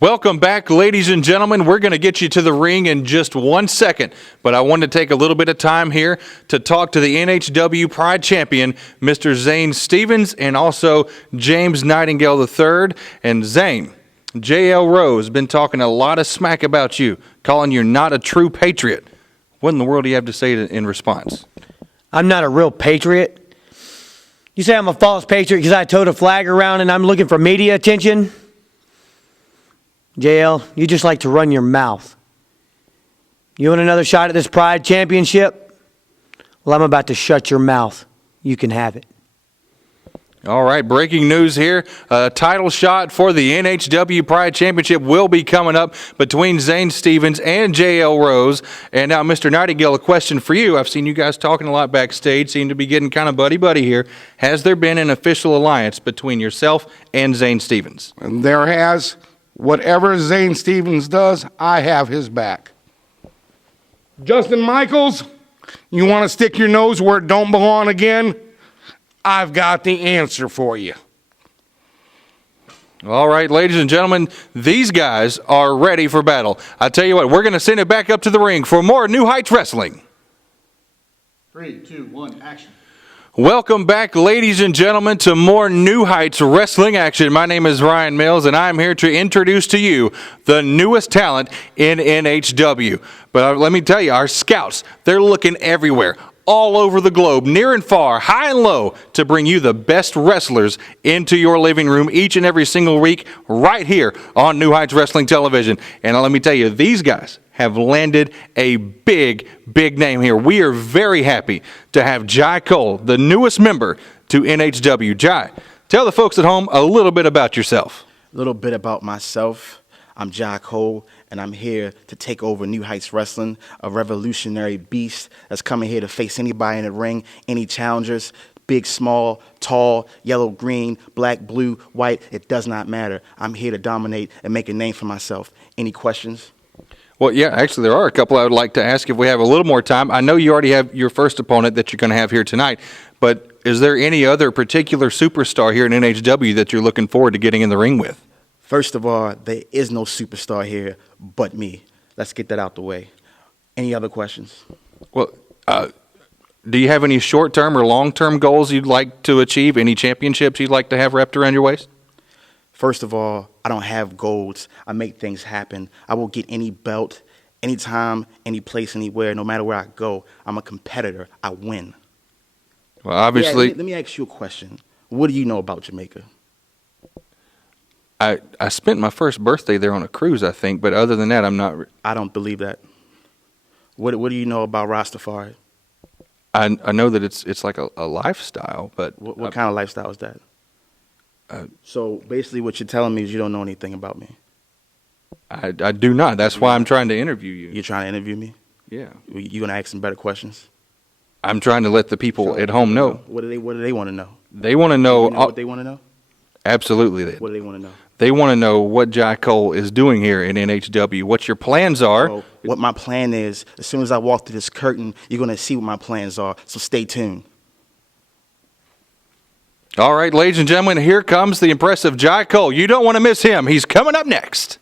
Welcome back, ladies and gentlemen. We're going to get you to the ring in just 1 second, but I want to take a little bit of time here to talk to the NHW Pride Champion, Mr. Zane Stevens, and also James Nightingale III. And Zane, J.L. Rose been talking a lot of smack about you, calling you not a true patriot. What in the world do you have to say in response? I'm not a real patriot. You say I'm a false patriot because I towed a flag around and I'm looking for media attention? JL, you just like to run your mouth. You want another shot at this Pride Championship? Well, I'm about to shut your mouth. You can have it. All right, breaking news here. A title shot for the NHW Pride Championship will be coming up between Zane Stevens and J.L. Rose. And now, Mr. Nightingale, a question for you. I've seen you guys talking a lot backstage, seem to be getting kind of buddy-buddy here. Has there been an official alliance between yourself and Zane Stevens? And there has. Whatever Zane Stevens does, I have his back. Justin Michaels, you want to stick your nose where it don't belong again? I've got the answer for you. All right, ladies and gentlemen, these guys are ready for battle. I tell you what, we're going to send it back up to the ring for more New Heights Wrestling. 3, 2, 1, action. Welcome back, ladies and gentlemen, to more New Heights Wrestling action. My name is Ryan Mills, and I'm here to introduce to you the newest talent in NHW. But let me tell you, our scouts, they're looking everywhere, all over the globe, near and far, high and low, to bring you the best wrestlers into your living room each and every single week right here on New Heights Wrestling Television. And let me tell you, these guys have landed a big name here. We are very happy to have Jai Kole, the newest member to NHW. Jai, tell the folks at home a little bit about yourself. A little bit about myself. I'm Jai Kole, and I'm here to take over New Heights Wrestling, a revolutionary beast that's coming here to face anybody in the ring, any challengers, big, small, tall, yellow, green, black, blue, white. It does not matter. I'm here to dominate and make a name for myself. Any questions? Well, yeah, actually, there are a couple I would like to ask if we have a little more time. I know you already have your first opponent that you're going to have here tonight, but is there any other particular superstar here in NHW that you're looking forward to getting in the ring with? First of all, there is no superstar here but me. Let's get that out the way. Any other questions? Well, do you have any short-term or long-term goals you'd like to achieve? Any championships you'd like to have wrapped around your waist? First of all, I don't have goals. I make things happen. I will get any belt, anytime, any place, anywhere, no matter where I go. I'm a competitor. I win. Well, obviously... Yeah, let me ask you a question. What do you know about Jamaica? I spent my first birthday there on a cruise, I think, but other than that, I'm not... I don't believe that. What do you know about Rastafari? I know that it's like a lifestyle, but... What kind of lifestyle is that? So basically what you're telling me is you don't know anything about me. I do not. That's why I'm trying to interview you. You're trying to interview me? Yeah. You going to ask some better questions? I'm trying to let the people at home know. What do they want to know? They want to know... You know what they want to know? Absolutely. What do they want to know? They want to know what Jai Kole is doing here in NHW, what your plans are. So what my plan is, as soon as I walk through this curtain, you're going to see what my plans are. So stay tuned. All right, ladies and gentlemen, here comes the impressive Jai Kole. You don't want to miss him. He's coming up next.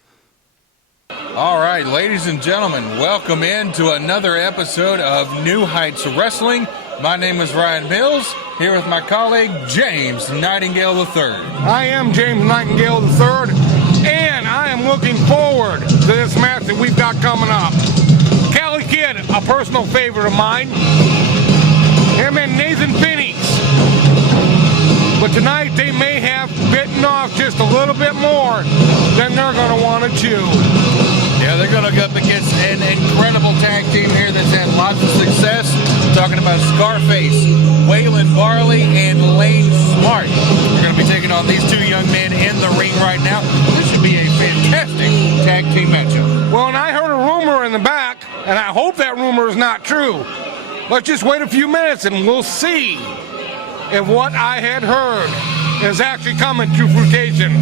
All right, ladies and gentlemen, welcome in to another episode of New Heights Wrestling. My name is Ryan Mills, here with my colleague, James Nightingale III. I am James Nightingale III, and I am looking forward to this match that we've got coming up. Cali Kid, a personal favorite of mine. Him and Nathan Pheonix. But tonight they may have bitten off just a little bit more than they're going to want to chew. Yeah, they're going to go up against an incredible tag team here that's had lots of success. Talking about Scarface, Waylon, Barley, and Lane Smart. We're going to be taking on these two young men in the ring right now. This should be a fantastic tag team matchup. Well, and I heard a rumor in the back, and I hope that rumor is not true. Let's just wait a few minutes and we'll see if what I had heard is actually coming to fruition.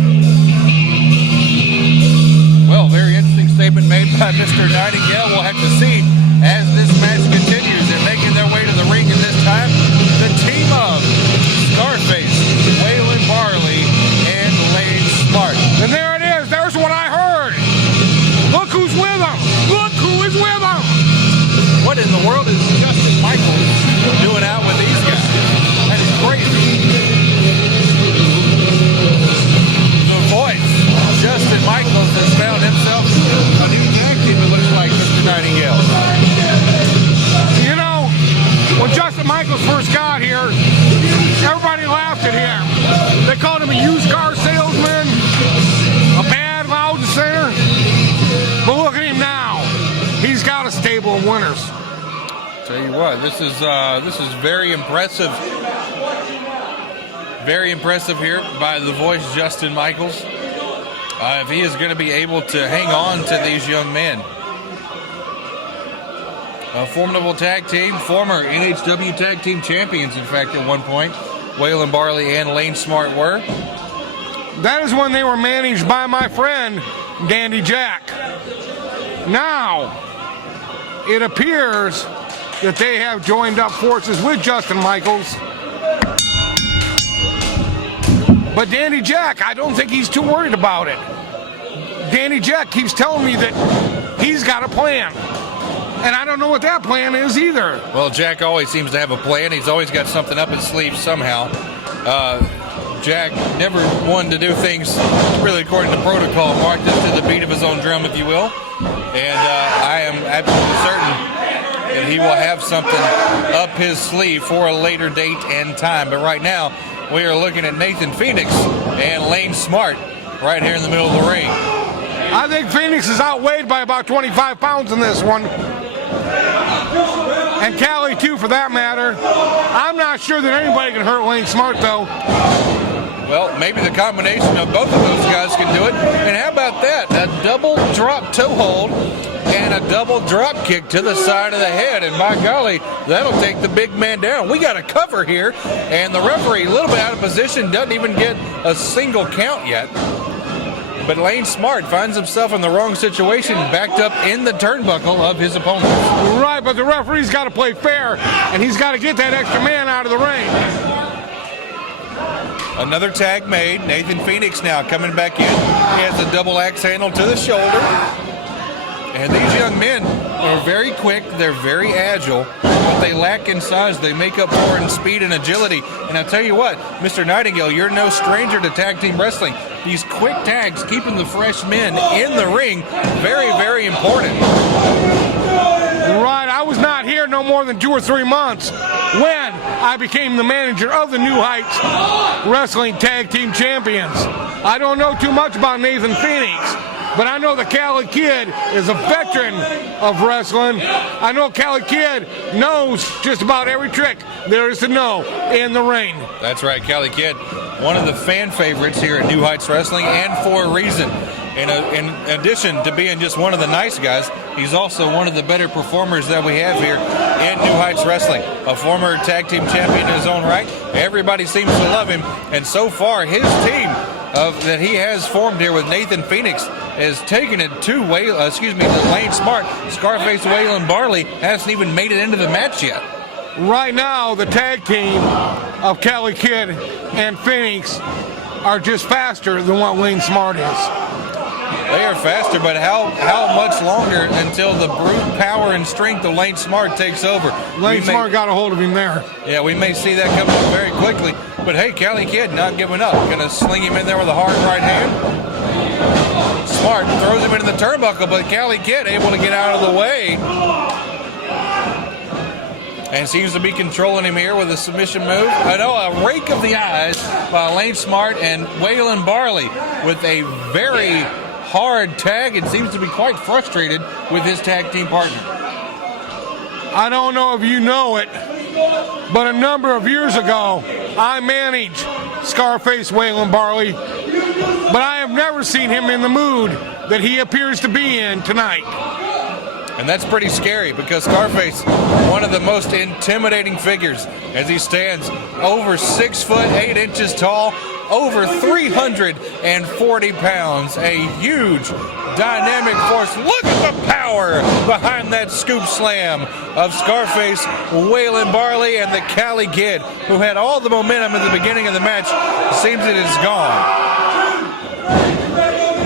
Well, very interesting statement made by Mr. Nightingale. We'll have to see as this match continues. And making their way to the ring at this time, the team of Scarface, Waylon, Barley, and Lane Smart. And there it is. There's what I heard. They called him a used car salesman, a bad loud singer. But look at him now. He's got a stable of winners. Tell you what, this is very impressive. Very impressive here by the voice Justin Michaels. If he is going to be able to hang on to these young men. A formidable tag team, former NHW tag team champions, in fact, at one point. Waylon Barley and Lane Smart were. That is when they were managed by my friend, Dandy Jack. Now, it appears that they have joined up forces with Justin Michaels. But Dandy Jack, I don't think he's too worried about it. Dandy Jack keeps telling me that he's got a plan. And I don't know what that plan is either. Well, Jack always seems to have a plan. He's always got something up his sleeve somehow. Jack never wanted to do things really according to protocol, marked this to the beat of his own drum, if you will. And I am absolutely certain that he will have something up his sleeve for a later date and time. But right now, we are looking at Nathan Pheonix and Lane Smart right here in the middle of the ring. I think Pheonix is outweighed by about 25 pounds in this one. And Cali, too, for that matter. I'm not sure that anybody can hurt Lane Smart, though. Well, maybe the combination of both of those guys can do it. And how about that? A double drop toe hold and a double drop kick to the side of the head. And by golly, that'll take the big man down. We got a cover here. And the referee, a little bit out of position, doesn't even get a single count yet. But Lane Smart finds himself in the wrong situation, backed up in the turnbuckle of his opponent. Right, but the referee's got to play fair, and he's got to get that extra man out of the ring. Another tag made. Nathan Pheonix now coming back in. He has a double axe handle to the shoulder. And these young men are very quick. They're very agile. What they lack in size, they make up for in speed and agility. And I tell you what, Mr. Nightingale, you're no stranger to tag team wrestling. These quick tags, keeping the fresh men in the ring, very, very important. Right, I was not here no more than 2 or 3 months when I became the manager of the New Heights Wrestling Tag Team Champions. I don't know too much about Nathan Pheonix, but I know the Cali Kid is a veteran of wrestling. I know Cali Kid knows just about every trick there is to know in the ring. That's right, Cali Kid, one of the fan favorites here at New Heights Wrestling, and for a reason. In addition to being just one of the nice guys, he's also one of the better performers that we have here in New Heights Wrestling. A former tag team champion in his own right. Everybody seems to love him, and so far his team that he has formed here with Nathan Pheonix is taking it to Lane Smart. Scarface Waylon Barley hasn't even made it into the match yet. Right now, the tag team of Cali Kid and Pheonix are just faster than what Lane Smart is. They are faster, but how much longer until the brute power and strength of Lane Smart takes over? Lane Smart got a hold of him there. Yeah, we may see that coming very quickly. But hey, Cali Kid not giving up. Going to sling him in there with a hard right hand. Smart throws him into the turnbuckle, but Cali Kid able to get out of the way. And seems to be controlling him here with a submission move. I know, a rake of the eyes by Lane Smart and Waylon Barley with a very hard tag, and seems to be quite frustrated with his tag team partner. I don't know if you know it, but a number of years ago, I managed Scarface Waylon Barley, but I have never seen him in the mood that he appears to be in tonight. And that's pretty scary, because Scarface, one of the most intimidating figures, as he stands over 6 foot 8 inches tall, over 340 pounds, a huge dynamic force. Look at the power behind that scoop slam of Scarface Waylon Barley, and the Cali Kid, who had all the momentum at the beginning of the match, seems that it's gone.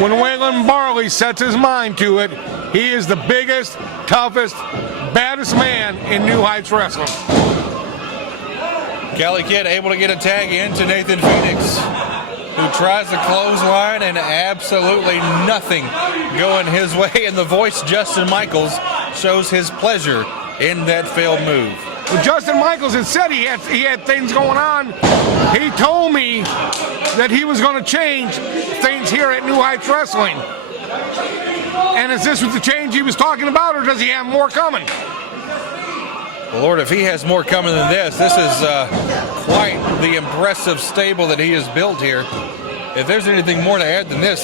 When Waylon Barley sets his mind to it, he is the biggest, toughest, baddest man in New Heights Wrestling. Cali Kid able to get a tag in to Nathan Pheonix, who tries the clothesline, and absolutely nothing going his way. And the voice, Justin Michaels, shows his pleasure in that failed move. But Justin Michaels had said he had things going on. He told me that he was going to change things here at New Heights Wrestling. And is this the change he was talking about, or does he have more coming? Well, Lord, if he has more coming than this is quite the impressive stable that he has built here. If there's anything more to add than this,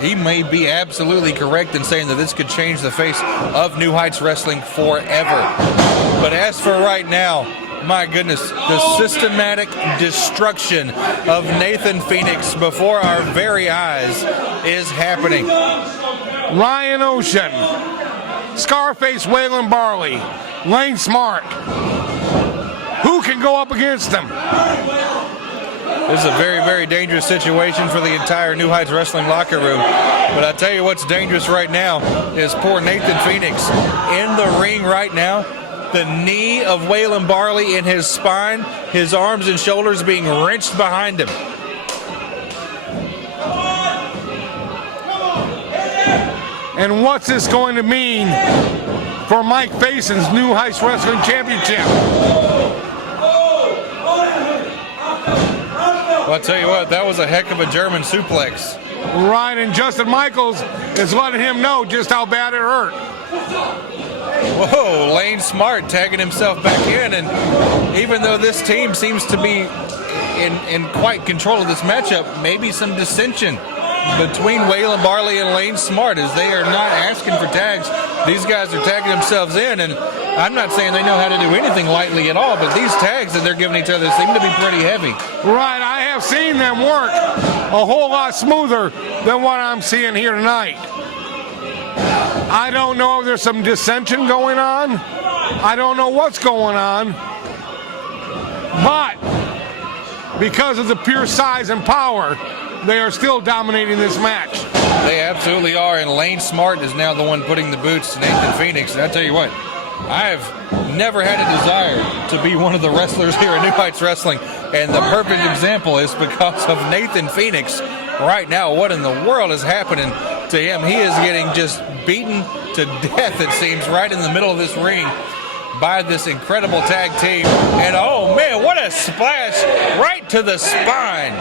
he may be absolutely correct in saying that this could change the face of New Heights Wrestling forever. But as for right now, my goodness, the systematic destruction of Nathan Pheonix before our very eyes is happening. Ryan Ocean, Scarface Waylon Barley, Lane Smart. Who can go up against them? This is a very, very dangerous situation for the entire New Heights Wrestling locker room. But I tell you what's dangerous right now is poor Nathan Pheonix in the ring right now. The knee of Waylon Barley in his spine, his arms and shoulders being wrenched behind him. And what's this going to mean for Mike Fason's New Heights Wrestling Championship? Well, I'll tell you what, that was a heck of a German suplex. Right, and Justin Michaels is letting him know just how bad it hurt. Whoa, Lane Smart tagging himself back in, and even though this team seems to be in quite control of this matchup, maybe some dissension between Waylon Barley and Lane Smart as they are not asking for tags. These guys are tagging themselves in, and I'm not saying they know how to do anything lightly at all, but these tags that they're giving each other seem to be pretty heavy. Right, I have seen them work a whole lot smoother than what I'm seeing here tonight. I don't know if there's some dissension going on. I don't know what's going on. But because of the pure size and power, they are still dominating this match. They absolutely are, and Lane Smart is now the one putting the boots to Nathan Pheonix. And I tell you what, I've never had a desire to be one of the wrestlers here at New Heights Wrestling, and the perfect example is because of Nathan Pheonix. Right now, what in the world is happening to him? He is getting just beaten to death, it seems, right in the middle of this ring by this incredible tag team. And oh man, what a splash right to the spine.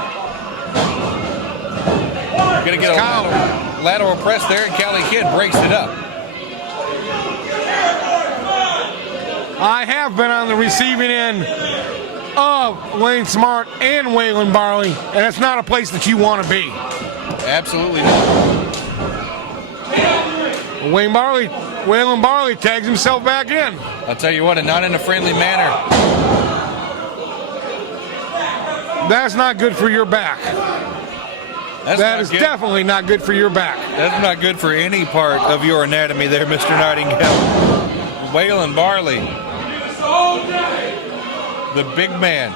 Gonna get a lateral press there, and Cali Kid breaks it up. I have been on the receiving end of Lane Smart and Waylon Barley, and it's not a place that you want to be. Absolutely not. Waylon Barley tags himself back in. I'll tell you what, and not in a friendly manner. That's not good for your back. That is definitely not good for your back. That's not good for any part of your anatomy there, Mr. Nightingale. Waylon Barley, the big man,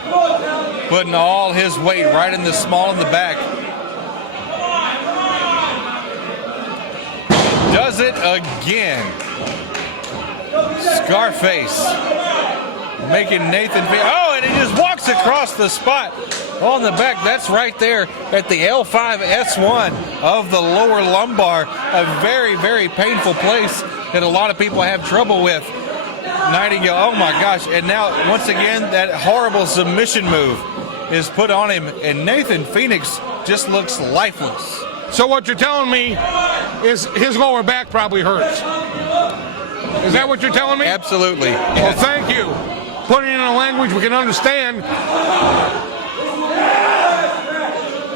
putting all his weight right in the small in the back. Does it again. Scarface making Nathan oh, and he just walks across the spot on the back. That's right there at the L5S1 of the lower lumbar. A very, very painful place that a lot of people have trouble with. Nightingale, oh my gosh. And now, once again, that horrible submission move is put on him, and Nathan Pheonix just looks lifeless. So what you're telling me is his lower back probably hurts. Is that what you're telling me? Absolutely. Well, thank you. Putting it in a language we can understand.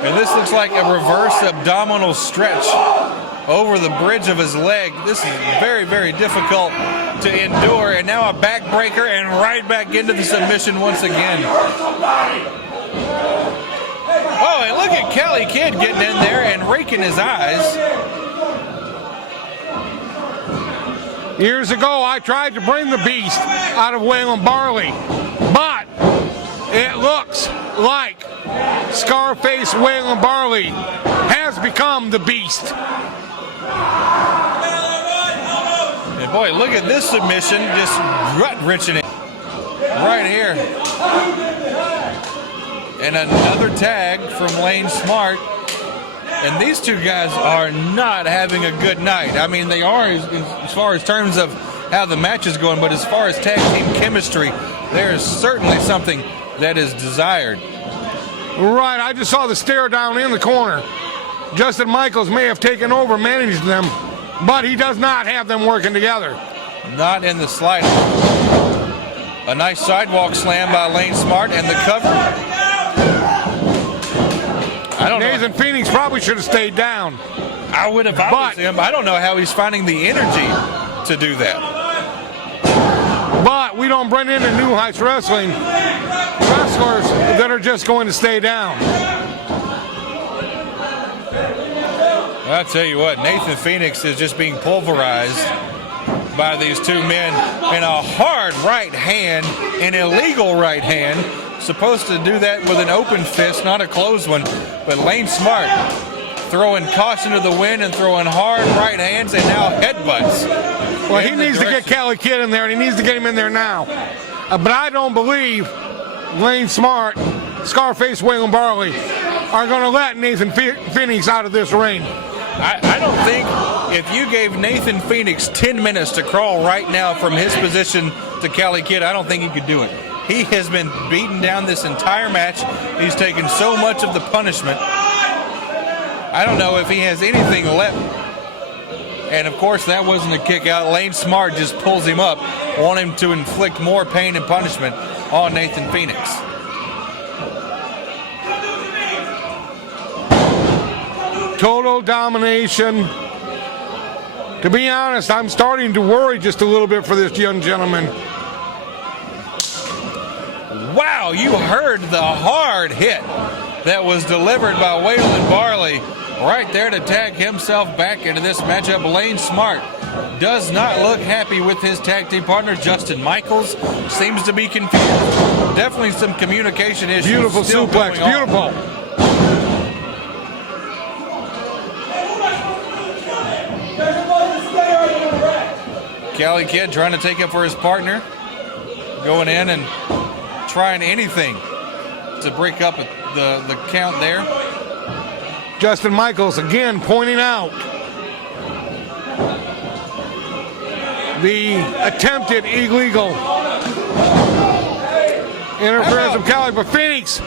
And this looks like a reverse abdominal stretch over the bridge of his leg. This is very, very difficult to endure. And now a backbreaker and right back into the submission once again. Oh, and look at Cali Kid getting in there and raking his eyes. Years ago, I tried to bring the beast out of Waylon Barley, but it looks like Scarface Waylon Barley has become the beast. And boy, look at this submission, just gut-wrenching it right here. And another tag from Lane Smart. And these two guys are not having a good night. I mean, they are as far as terms of how the match is going, but as far as tag team chemistry, there is certainly something that is desired. Right, I just saw the stare down in the corner. Justin Michaels may have taken over, managed them, but he does not have them working together. Not in the slightest. A nice sidewalk slam by Lane Smart and the cover. I don't know. Nathan Pheonix probably should have stayed down. I would have was him. I don't know how he's finding the energy to do that. But we don't bring into New Heights Wrestling wrestlers that are just going to stay down. I'll tell you what, Nathan Pheonix is just being pulverized by these two men in a hard right hand, an illegal right hand. Supposed to do that with an open fist, not a closed one. But Lane Smart throwing caution to the wind and throwing hard right hands and now headbutts. Well, he needs to get Cali Kid in there, and he needs to get him in there now. But I don't believe Lane Smart, Scarface, Waylon Barley are going to let Nathan Pheonix out of this ring. I don't think if you gave Nathan Pheonix 10 minutes to crawl right now from his position to Cali Kid, I don't think he could do it. He has been beaten down this entire match. He's taken so much of the punishment. I don't know if he has anything left. And of course, that wasn't a kick out. Lane Smart just pulls him up, wanting to inflict more pain and punishment on Nathan Pheonix. Total domination. To be honest, I'm starting to worry just a little bit for this young gentleman. Wow, you heard the hard hit that was delivered by Waylon Barley right there to tag himself back into this matchup. Lane Smart does not look happy with his tag team partner. Justin Michaels seems to be confused. Definitely some communication issues. Beautiful still suplex, going on. beautiful. Cali Kid trying to take it for his partner, going in and trying anything to break up the count there. Justin Michaels again pointing out the attempted illegal interference of Cali, but Pheonix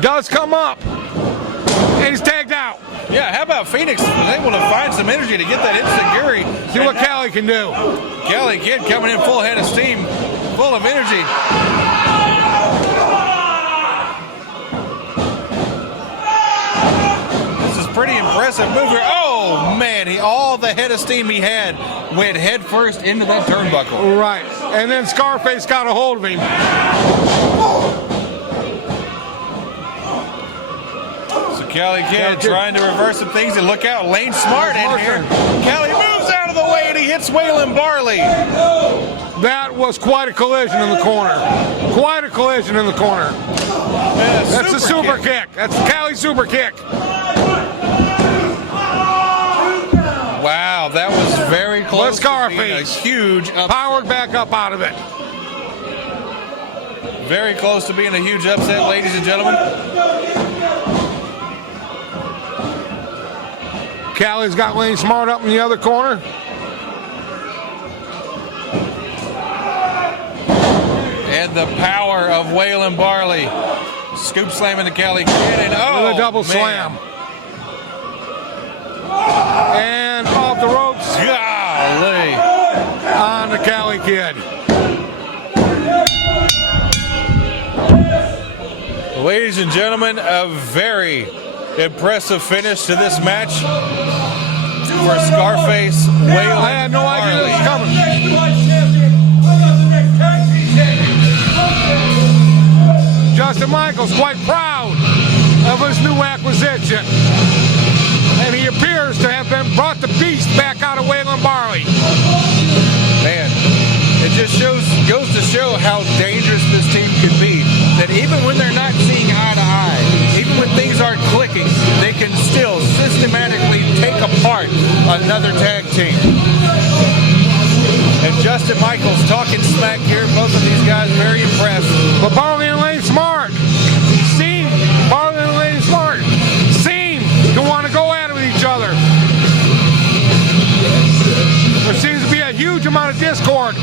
does come up and he's tagged out. Yeah, how about Pheonix was able to find some energy to get that enziguri. See what Cali can do. Cali Kid coming in full head of steam, full of energy. This is pretty impressive move here. Oh man, all the head of steam he had went head first into that turnbuckle. Right, and then Scarface got a hold of him. Cali Kid trying to reverse some things, and look out, Lane Smart in here. Cali moves out of the way and he hits Waylon Barley. That was quite a collision in the corner. Quite a collision in the corner. That's a super kick. That's the Cali super kick. Wow, that was very close. Scarface, a huge upset. Powered back up out of it. Very close to being a huge upset, ladies and gentlemen. Cali's got Lane Smart up in the other corner. And the power of Waylon Barley. Scoop slamming the Cali Kid, and oh, with a double man. slam. And off the ropes. Golly. On the Cali Kid. Ladies and gentlemen, a very impressive finish to this match for Scarface, Waylon I had no idea Barley. this was coming. Justin Michaels quite proud of his new acquisition. And he appears to have brought the beast back out of Waylon Barley. Man, it just goes to show how dangerous this team can be. That even when they're not seeing eye to eye, even when things aren't clicking, they can still systematically take apart another tag team. And Justin Michaels talking smack here. Both of these guys very impressed. But Barley and Lane Smart seem, Barley and Lane Smart seem to want to go at it with each other. There seems to be a huge amount of discord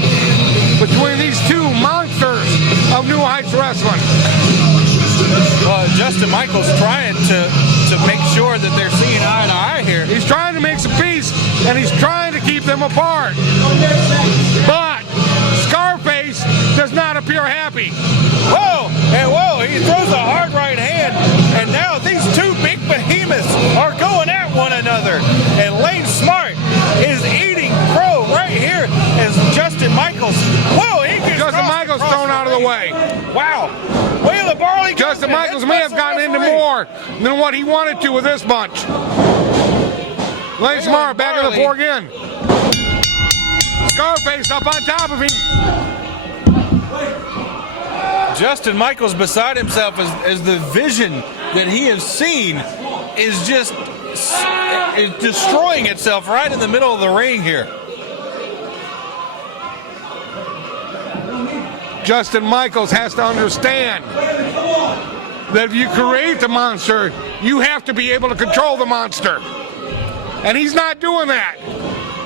of New Heights Wrestling. Well, Justin Michaels trying to make sure that they're seeing eye to eye here. He's trying to make some peace, and he's trying to keep them apart. But Scarface does not appear happy. Whoa, and whoa, he throws a hard right hand, and now these two big behemoths are going at one another. And Lane Smart is eating crow right here as Justin Michaels. Whoa, he gets Justin Michaels thrown out of the way. Wow. Waylon Barley. Justin Michaels may have gotten into more than what he wanted to with this bunch. Lane Smart back in the four again. Scarface up on top of him. Justin Michaels beside himself as the vision that he has seen is just is destroying itself right in the middle of the ring here. Justin Michaels has to understand that if you create the monster, you have to be able to control the monster. And he's not doing that.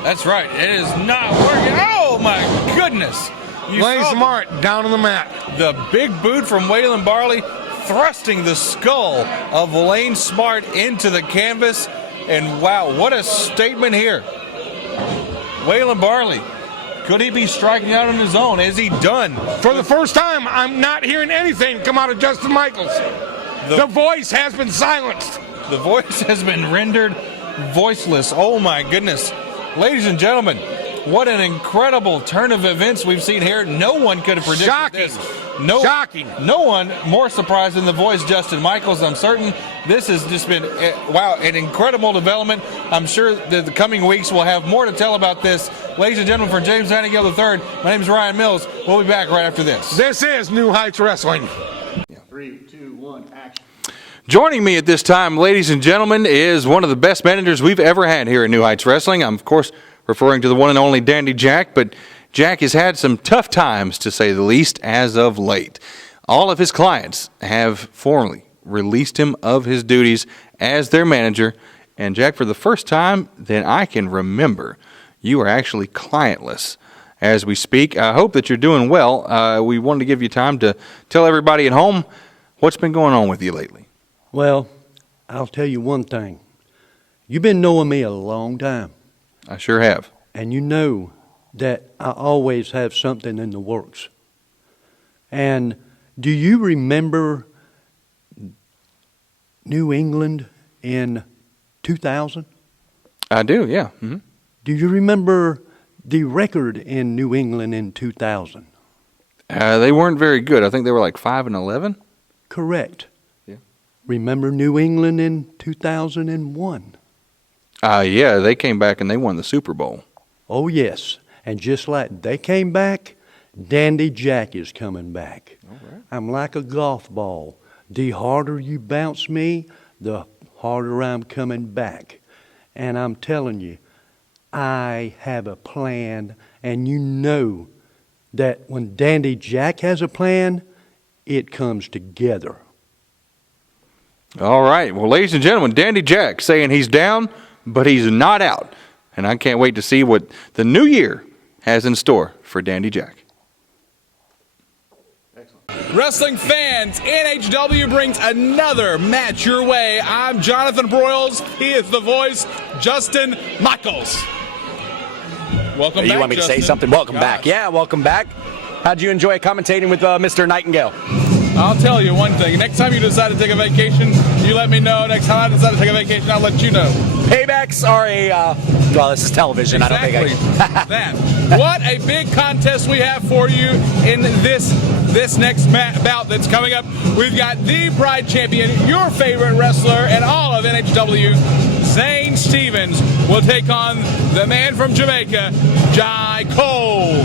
That's right. It is not working. Oh, my goodness. Lane Smart down on the mat. The big boot from Waylon Barley thrusting the skull of Lane Smart into the canvas. And wow, what a statement here. Waylon Barley, could he be striking out on his own? Is he done? For the first time, I'm not hearing anything come out of Justin Michaels. The voice has been silenced. The voice has been rendered voiceless. Oh my goodness. Ladies and gentlemen, what an incredible turn of events we've seen here. No one could have predicted this. Shocking. No one more surprised than the voice Justin Michaels. I'm certain this has just been, wow, an incredible development. I'm sure that the coming weeks will have more to tell about this. Ladies and gentlemen, for James Nightingale III, my name is Ryan Mills. We'll be back right after this. This is New Heights Wrestling. 3, 2, 1, action. Joining me at this time, ladies and gentlemen, is one of the best managers we've ever had here at New Heights Wrestling. I'm, of course, referring to the one and only Dandy Jack, but Jack has had some tough times, to say the least, as of late. All of his clients have formally released him of his duties as their manager, and Jack, for the first time that I can remember, you are actually clientless as we speak. I hope that you're doing well. We wanted to give you time to tell everybody at home what's been going on with you lately. Well, I'll tell you one thing. You've been knowing me a long time. I sure have. And you know that I always have something in the works. And do you remember New England in 2000? I do, yeah. Mm-hmm. Do you remember the record in New England in 2000? They weren't very good. I think they were like 5-11. Correct. Yeah. Remember New England in 2001? Yeah, they came back and they won the Super Bowl. Oh, yes. And just like they came back, Dandy Jack is coming back. All right. I'm like a golf ball. The harder you bounce me, the harder I'm coming back. And I'm telling you, I have a plan, and you know that when Dandy Jack has a plan, it comes together. All right. Well, ladies and gentlemen, Dandy Jack saying he's down, but he's not out. And I can't wait to see what the new year has in store for Dandy Jack. Wrestling fans, NHW brings another match your way. I'm Jonathan Broyles. He is the voice, Justin Michaels. Welcome back, You want me to say Justin? something? Welcome Gosh. back. Yeah, welcome back. How'd you enjoy commentating with Mr. Nightingale? I'll tell you one thing. Next time you decide to take a vacation, you let me know. Next time I decide to take a vacation, I'll let you know. Paybacks are well, this is television. Exactly. I don't think that. What a big contest we have for you in this next bout that's coming up. We've got the Pride Champion, your favorite wrestler in all of NHW, Zane Stevens, will take on the man from Jamaica, Jai Cole.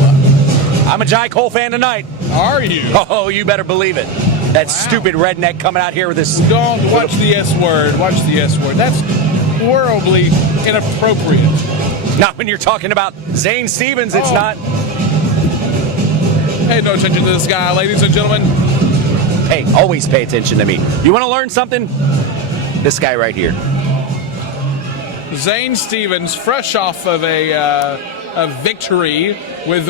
I'm a Jai Cole fan tonight. Are you? Oh, you better believe it. That stupid redneck coming out here with this. Don't watch the S word. Watch the S word. That's horribly inappropriate. Not when you're talking about Zane Stevens, it's not. Pay no attention to this guy, ladies and gentlemen. Hey, always pay attention to me. You want to learn something? This guy right here. Zane Stevens, fresh off of a victory with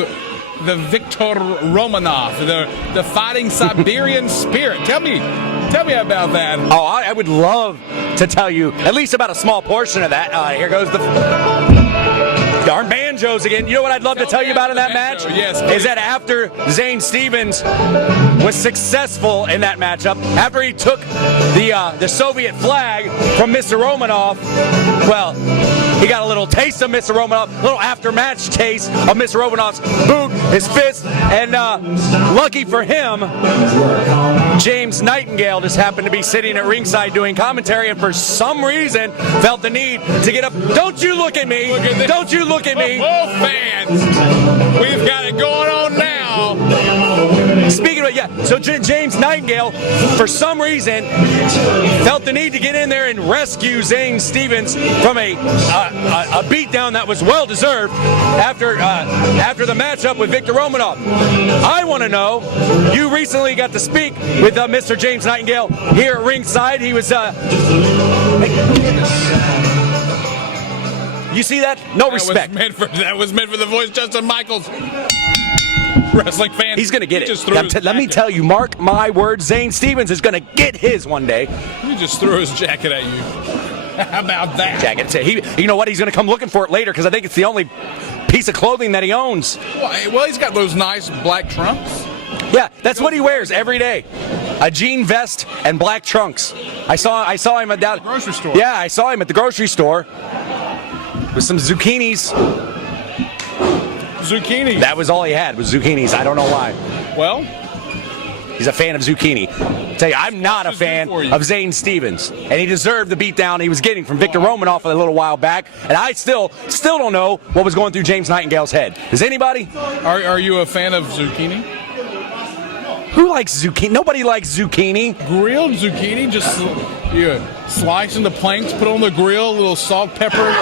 the Viktor Romanov, the fighting Siberian spirit. Tell me about that. Oh, I would love to tell you at least about a small portion of that. Here goes the darn banjos again. You know what I'd love to tell you about in that match? Yes, is that after Zane Stevens was successful in that matchup, after he took the Soviet flag from Mr. Romanov, well, he got a little taste of Mr. Romanov, a little after-match taste of Mr. Romanov's boot, his fist, and lucky for him, James Nightingale just happened to be sitting at ringside doing commentary, and for some reason felt the need to get up. Don't you look at me! Don't you look at me! Oh, fans, we've got it going on now. Speaking of, so James Nightingale, for some reason, felt the need to get in there and rescue Zane Stevens from a beatdown that was well deserved after the matchup with Viktor Romanov. I want to know, you recently got to speak with Mr. James Nightingale here at ringside. He was you see that? No respect. That was meant for the voice, Justin Michaels. Wrestling fans. He's going to get it. Let me tell you, mark my words, Zane Stevens is going to get his one day. He just threw his jacket at you. How about that? Jacket. You know what? He's going to come looking for it later because I think it's the only piece of clothing that he owns. Well, he's got those nice black trunks. Yeah, that's what he wears every day. A jean vest and black trunks. I saw him at that grocery store. Yeah, I saw him at the grocery store with some zucchinis. Zucchini. That was all he had, was zucchinis. I don't know why. Well, he's a fan of zucchini. I'll tell you, I'm not a fan of Zane Stevens, and he deserved the beatdown he was getting from Viktor Romanov a little while back. And I still don't know what was going through James Nightingale's head. Does anybody? Are you a fan of zucchini? Who likes zucchini? Nobody likes zucchini. Grilled zucchini, just slice into planks, put on the grill, a little salt, pepper.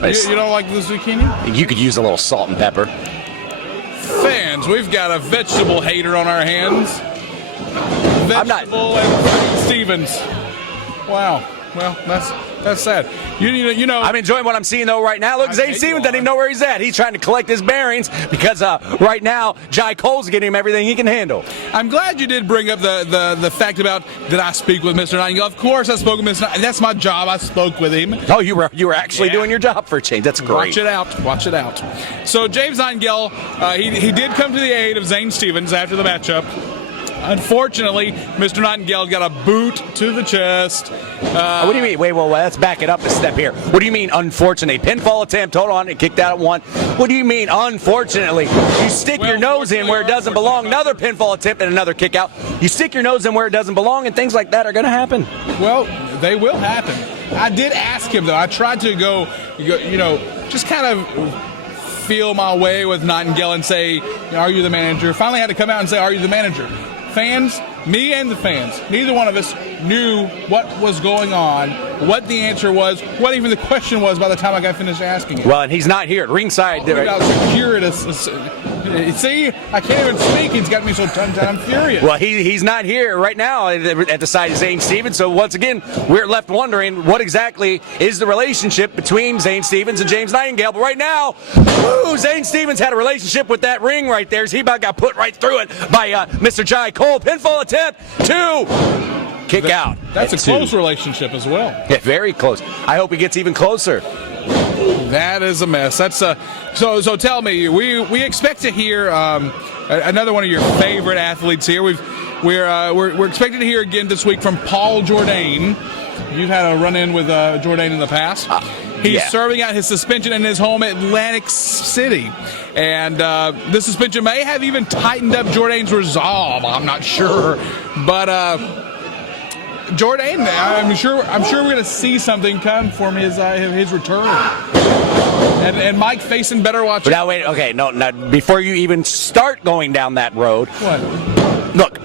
You don't like the zucchini? You could use a little salt and pepper. Fans, we've got a vegetable hater on our hands. Vegetable and Stevens. Wow. Well, that's sad. You know. I'm enjoying what I'm seeing though right now. Look, Zane Stevens doesn't even know where he's at. He's trying to collect his bearings because right now Kole's getting him everything he can handle. I'm glad you did bring up the fact about did I speak with Mr. Nightingale? Of course I spoke with Mr. Nightingale. That's my job. I spoke with him. Oh, you were actually doing your job for a change. That's great. Watch it out. So James Nightingale, he did come to the aid of Zane Stevens after the matchup. Unfortunately, Mr. Nightingale got a boot to the chest. What do you mean? Wait, well, let's back it up a step here. What do you mean, unfortunately? Pinfall attempt, hold on, and kicked out at one. What do you mean, unfortunately? You stick your nose in where it doesn't belong. Another pinfall attempt and another kick out. You stick your nose in where it doesn't belong, and things like that are going to happen. Well, they will happen. I did ask him, though. I tried to go just kind of feel my way with Nightingale and say, are you the manager? Finally had to come out and say, are you the manager? Fans, me and the fans, neither one of us knew what was going on, what the answer was, what even the question was by the time I got finished asking it. Well, and he's not here at ringside. See, I can't even speak. He's got me so tongue-tied. I'm furious. Well, he's not here right now at the side of Zane Stevens. So once again, we're left wondering what exactly is the relationship between Zane Stevens and James Nightingale. But right now, Zane Stevens had a relationship with that ring right there. He about got put right through it by Mr. Kole. Pinfall attempt, 2. Kick out. That's a close relationship as well. Yeah, very close. I hope he gets even closer. That is a mess. That's so. Tell me, we expect to hear another one of your favorite athletes here. We're expected to hear again this week from Paul Jourdain. You've had a run-in with Jourdain in the past. He's serving out his suspension in his home Atlantic City. And the suspension may have even tightened up Jourdain's resolve. I'm not sure. But Jourdain, I'm sure we're going to see something come from his return. And Mike Faison better watch it. Now, wait, okay, no, before you even start going down that road. What? Look,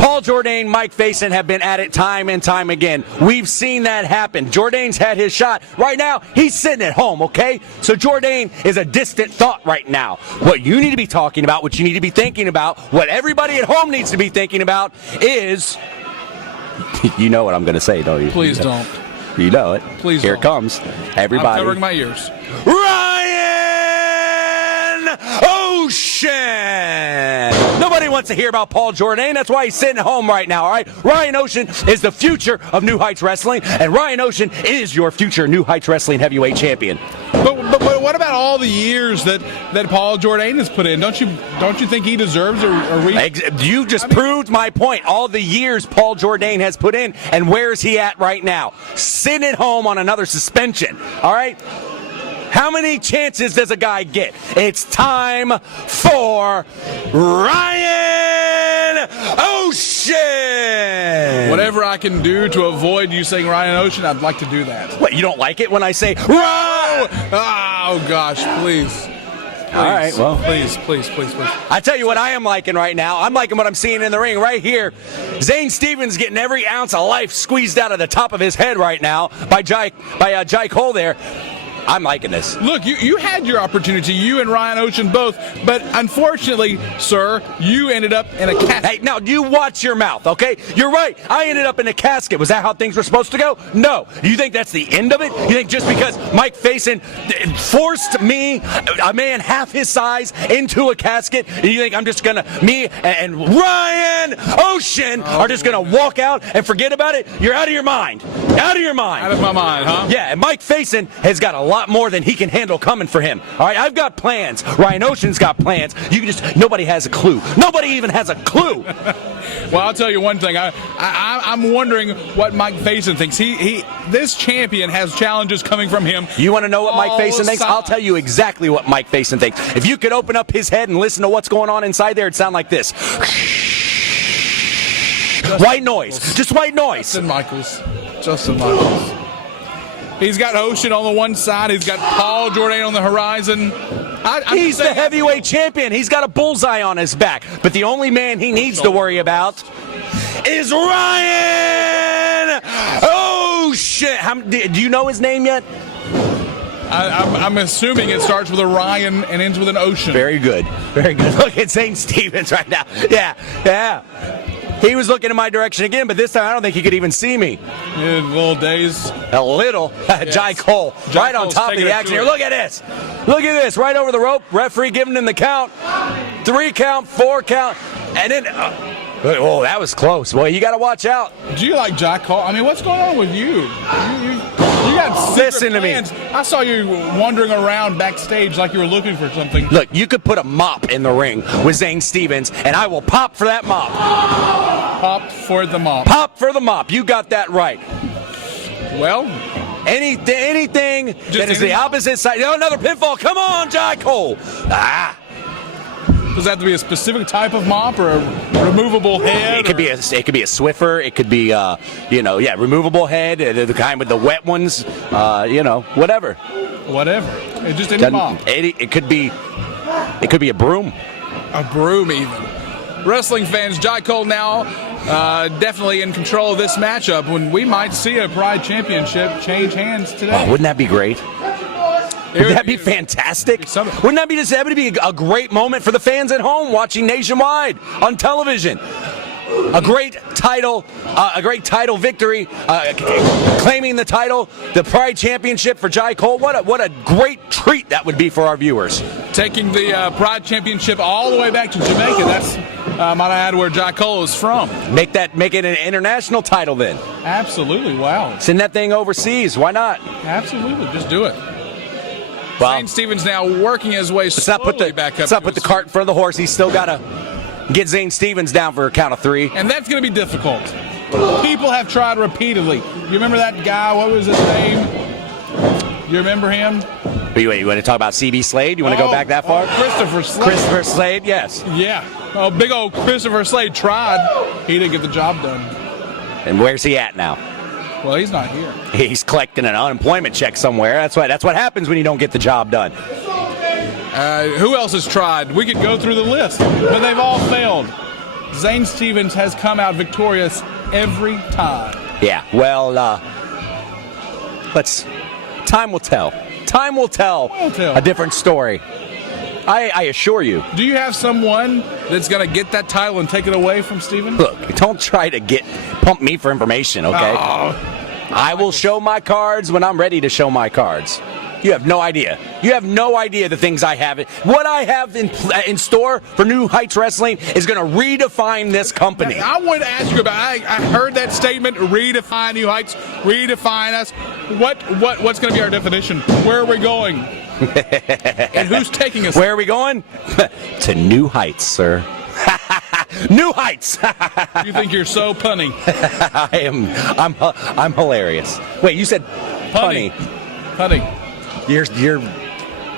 Paul Jourdain, Mike Faison have been at it time and time again. We've seen that happen. Jourdain's had his shot. Right now, he's sitting at home, okay? So Jourdain is a distant thought right now. What you need to be talking about, what you need to be thinking about, what everybody at home needs to be thinking about is... You know what I'm going to say, don't you? Please don't. You know it. Please Here don't. It comes. Everybody. I'm covering my ears. Ryan Ocean! Nobody wants to hear about Paul Jourdain. That's why he's sitting at home right now, all right? Ryan Ocean is the future of New Heights Wrestling, and Ryan Ocean is your future New Heights Wrestling heavyweight champion. But what about all the years that Paul Jourdain has put in? Don't you think he deserves You just proved my point. All the years Paul Jourdain has put in, and where is he at right now? Sitting at home on another suspension, all right? How many chances does a guy get? It's time for Ryan Ocean! Whatever I can do to avoid you saying Ryan Ocean, I'd like to do that. What, you don't like it when I say Ryan? Oh gosh, please. All right, well. Please. I tell you what I am liking right now. I'm liking what I'm seeing in the ring right here. Zane Stevens getting every ounce of life squeezed out of the top of his head right now by Jai Kole there. I'm liking this. Look, you had your opportunity, you and Ryan Ocean both, but unfortunately, sir, you ended up in a casket. Hey, now you watch your mouth, okay? You're right. I ended up in a casket. Was that how things were supposed to go? No. You think that's the end of it? You think just because Mike Faison forced me, a man half his size, into a casket, and you think I'm just gonna, me and Ryan Ocean are just gonna walk out and forget about it? You're out of your mind. Out of your mind. Out of my mind, huh? Yeah, and Mike Faison has got a lot more than he can handle coming for him. All right, I've got plans. Ryan Ocean's got plans. Nobody has a clue. Nobody even has a clue. Well, I'll tell you one thing. I'm wondering what Mike Faison thinks. This champion has challenges coming from him. You want to know what Mike Faison thinks? I'll tell you exactly what Mike Faison thinks. If you could open up his head and listen to what's going on inside there, it'd sound like this. White noise. Just white noise. Justin Michaels. He's got Ocean on the one side. He's got Paul Jourdain on the horizon. He's the heavyweight champion. He's got a bullseye on his back. But the only man he needs to worry about is Ryan Ocean. Do you know his name yet? I'm assuming it starts with a Ryan and ends with an Ocean. Very good. Very good. Look at Zane Stevens right now. Yeah. He was looking in my direction again, but this time I don't think he could even see me. Yeah, little days. A little. Yes. Jai Kole right on top of the action here. Look at this. Look at this. Right over the rope. Referee giving him the count. 3 count, 4 count. And then, oh, that was close. Boy, you got to watch out. Do you like Jai Kole? I mean, what's going on with you? You got Listen to me. I saw you wandering around backstage like you were looking for something. Look, you could put a mop in the ring with Zane Stevens, and I will pop for that mop. Pop for the mop. Pop for the mop. You got that right. Well, anything that is the opposite side. Oh, another pinfall. Come on, Jai Kole. Does that have to be a specific type of mop or a removable head? It could be a Swiffer. It could be removable head, the kind with the wet ones. Whatever. Whatever. Just any mop. It could be a broom. A broom even. Wrestling fans, Jai Kole now definitely in control of this matchup when we might see a Pride Championship change hands today. Oh, wouldn't that be great? Would that be fantastic? Wouldn't that be a great moment for the fans at home watching nationwide on television? A great title victory, claiming the title, the Pride Championship for Jai Kole. What a great treat that would be for our viewers. Taking the Pride Championship all the way back to Jamaica. That's might I add where Jai Kole is from. Make it an international title then. Absolutely, wow. Send that thing overseas. Why not? Absolutely, just do it. Well, Zane Stevens now working his way slowly back up. Let's not put the cart in front of the horse. He's still got to get Zane Stevens down for a count of 3. And that's going to be difficult. People have tried repeatedly. You remember that guy? What was his name? You remember him? Wait, you want to talk about C.B. Slade? You want to go back that far? Christopher Slade. Christopher Slade, yes. Yeah. Oh, big old Christopher Slade tried. He didn't get the job done. And where's he at now? Well, he's not here. He's collecting an unemployment check somewhere. That's what happens when you don't get the job done. Who else has tried? We could go through the list, but they've all failed. Zane Stevens has come out victorious every time. Yeah, well, time will tell. Time will tell a different story. I assure you. Do you have someone that's going to get that title and take it away from Steven? Look, don't try to pump me for information, okay? Oh. I will show my cards when I'm ready to show my cards. You have no idea. You have no idea the things I have. What I have in store for New Heights Wrestling is going to redefine this company. I wanted to ask you about. I heard that statement. Redefine New Heights. Redefine us. What's going to be our definition? Where are we going? And who's taking us? Where are we going? To New Heights, sir. New Heights. You think you're so punny? I'm hilarious. Wait, you said punny. Punny.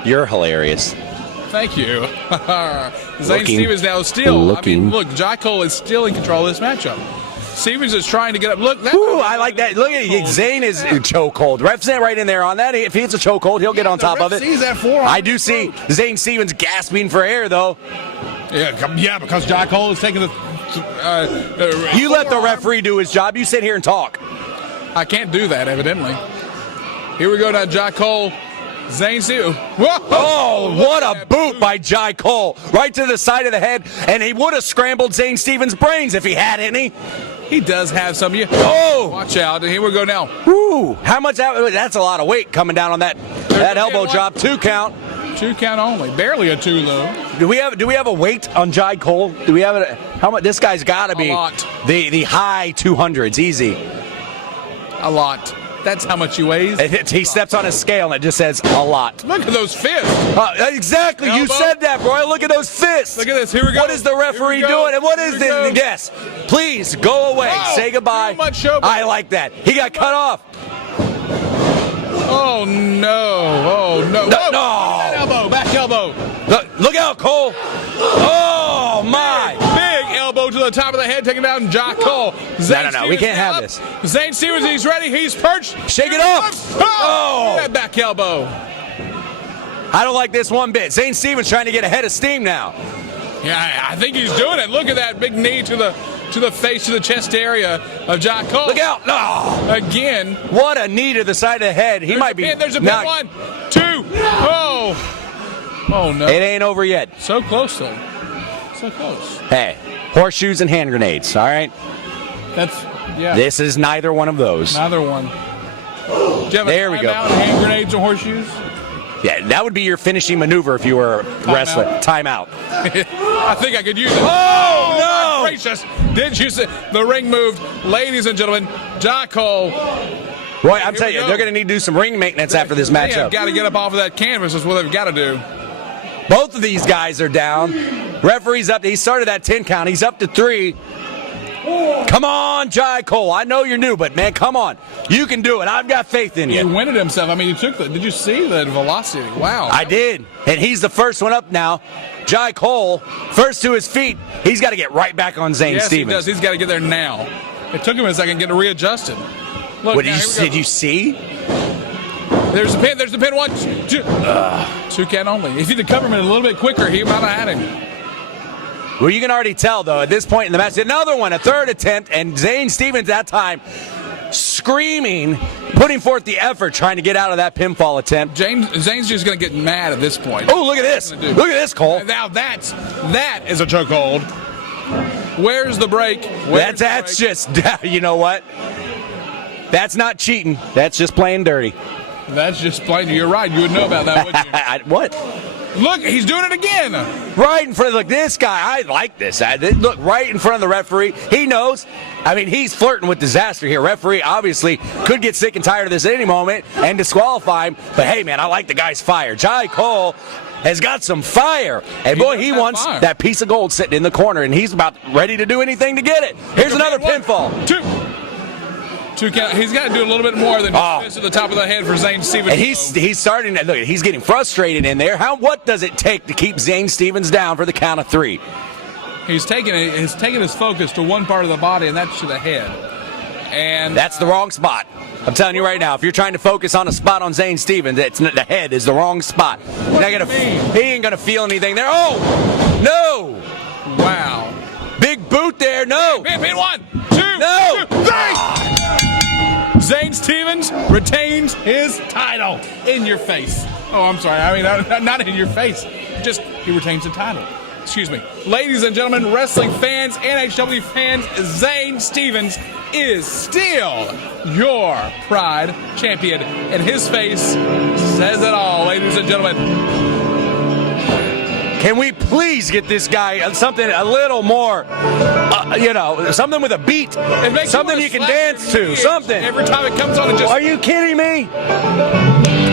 You're hilarious. Thank you. Zane Stevens now still. I mean, look, Kole is still in control of this matchup. Stevens is trying to get up. Look, ooh, I like that. Look at it. Zane is chokehold. Ref's right in there on that. If he hits a chokehold, he'll get on top of it. Sees that forearm. I do see Zane Stevens gasping for air, though. Yeah, because Kole is taking the. You let the referee do his job. You sit here and talk. I can't do that, evidently. Here we go now, Kole. Zane Stevens. Oh, what a boot by Kole. Right to the side of the head, and he would have scrambled Zane Stevens' brains if he had any. He does have some. Oh! Watch out. And here we go now. Woo! How much? That's a lot of weight coming down on that elbow drop. 2 count. 2 count only. Barely a 2 though. Do we have a weight on Kole? Do we have how much? This guy's got to be the high 200s, easy. A lot. That's how much he weighs. He steps on a scale and it just says a lot. Look at those fists. Exactly. Elbow. You said that, bro. Look at those fists. Look at this. Here we go. What is the referee doing? And what is this? Yes. Please go away. Say goodbye. Too much show. I like that. He got cut off. Oh no. Oh no. No. Elbow. Back elbow. Look out, Kole. Oh my. Big elbow to the top of the head, taking down Kole. No. We can't have this. Zane Stevens, he's ready. He's perched. Shake it off. Oh. That back elbow. I don't like this one bit. Zane Stevens trying to get ahead of steam now. Yeah, I think he's doing it. Look at that big knee to the face, to the chest area of Kole. Look out. No. Again. What a knee to the side of the head. He might be. There's a pin. 1, 2. Oh. Oh no. It ain't over yet. So close though. So close. Hey, horseshoes and hand grenades, all right? Yeah. This is neither one of those. Neither one. There we go. Hand grenades or horseshoes? Yeah, that would be your finishing maneuver if you were a wrestler. Timeout. I think I could use it. Oh, no! My gracious. Did you see? The ring moved. Ladies and gentlemen, Kole. Roy, I'm telling you, they're going to need to do some ring maintenance after this matchup. They've got to get up off of that canvas. That's what they've got to do. Both of these guys are down. Referee's up. He started that 10 count. He's up to 3. Come on, Kole. I know you're new, but man, come on. You can do it. I've got faith in you. He winded himself. I mean, did you see the velocity? Wow. I did. And he's the first one up now. Kole, first to his feet. He's got to get right back on Zane Stevens. Yes, he does. He's got to get there now. It took him a second to get readjusted. Look, did you see? There's the pin. There's the pin. 1, 2. 2 count only. If he'd have covered him a little bit quicker, he might have had him. Well, you can already tell, though, at this point in the match, another one, a third attempt, and Zane Stevens that time screaming, putting forth the effort, trying to get out of that pinfall attempt. Zane's just going to get mad at this point. Oh, look at this. Look at this, Kole. Now that is a chokehold. Where's the break? That's just, you know what? That's not cheating. That's just playing dirty. That's just plain. You're right. You would know about that, wouldn't you? What? Look, he's doing it again. Right in front of this guy. I like this. Look, right in front of the referee. He knows. I mean, he's flirting with disaster here. Referee obviously could get sick and tired of this at any moment and disqualify him. But hey, man, I like the guy's fire. Kole has got some fire. And boy, he wants that piece of gold sitting in the corner, and he's about ready to do anything to get it. Here's another pinfall. 2 count. He's got to do a little bit more than just at the top of the head for Zane Stevens. And he's starting to look. He's getting frustrated in there. What does it take to keep Zane Stevens down for the count of 3? He's taking his focus to one part of the body, and that's to the head. And that's the wrong spot. I'm telling you right now, if you're trying to focus on a spot on Zane Stevens, the head is the wrong spot. He ain't gonna feel anything there. Oh no! Wow! Big boot there. No. Pin 1, 2. No. 3. Zane Stevens retains his title. In your face. Oh, I'm sorry. I mean, not in your face. Just he retains the title. excuse me, ladies and gentlemen, wrestling fans, NHW fans, Zane Stevens is still your Pride champion. And his face says it all, ladies and gentlemen. Can we please get this guy something a little more, you know, something with a beat, It makes something you you can wanna slap dance your to, knees something. Every time it comes on, it just, Are you kidding me?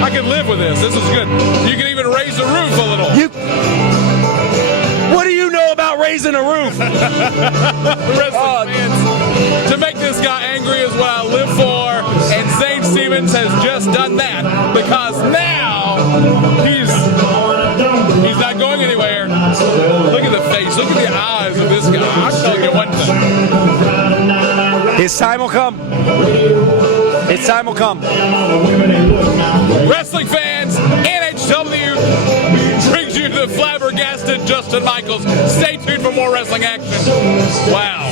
I can live with this. This is good. You can even raise the roof a little. What do you know about raising a roof? Wrestling fans, to make this guy angry is what I live for, and Zane Stevens has just done that, because now he's not going anywhere. Look at the face, look at the eyes of this guy. I'm telling you one thing. His time will come. His time will come. Wrestling fans, NHW brings you the flabbergasted Justin Michaels. Stay tuned for more wrestling action. Wow.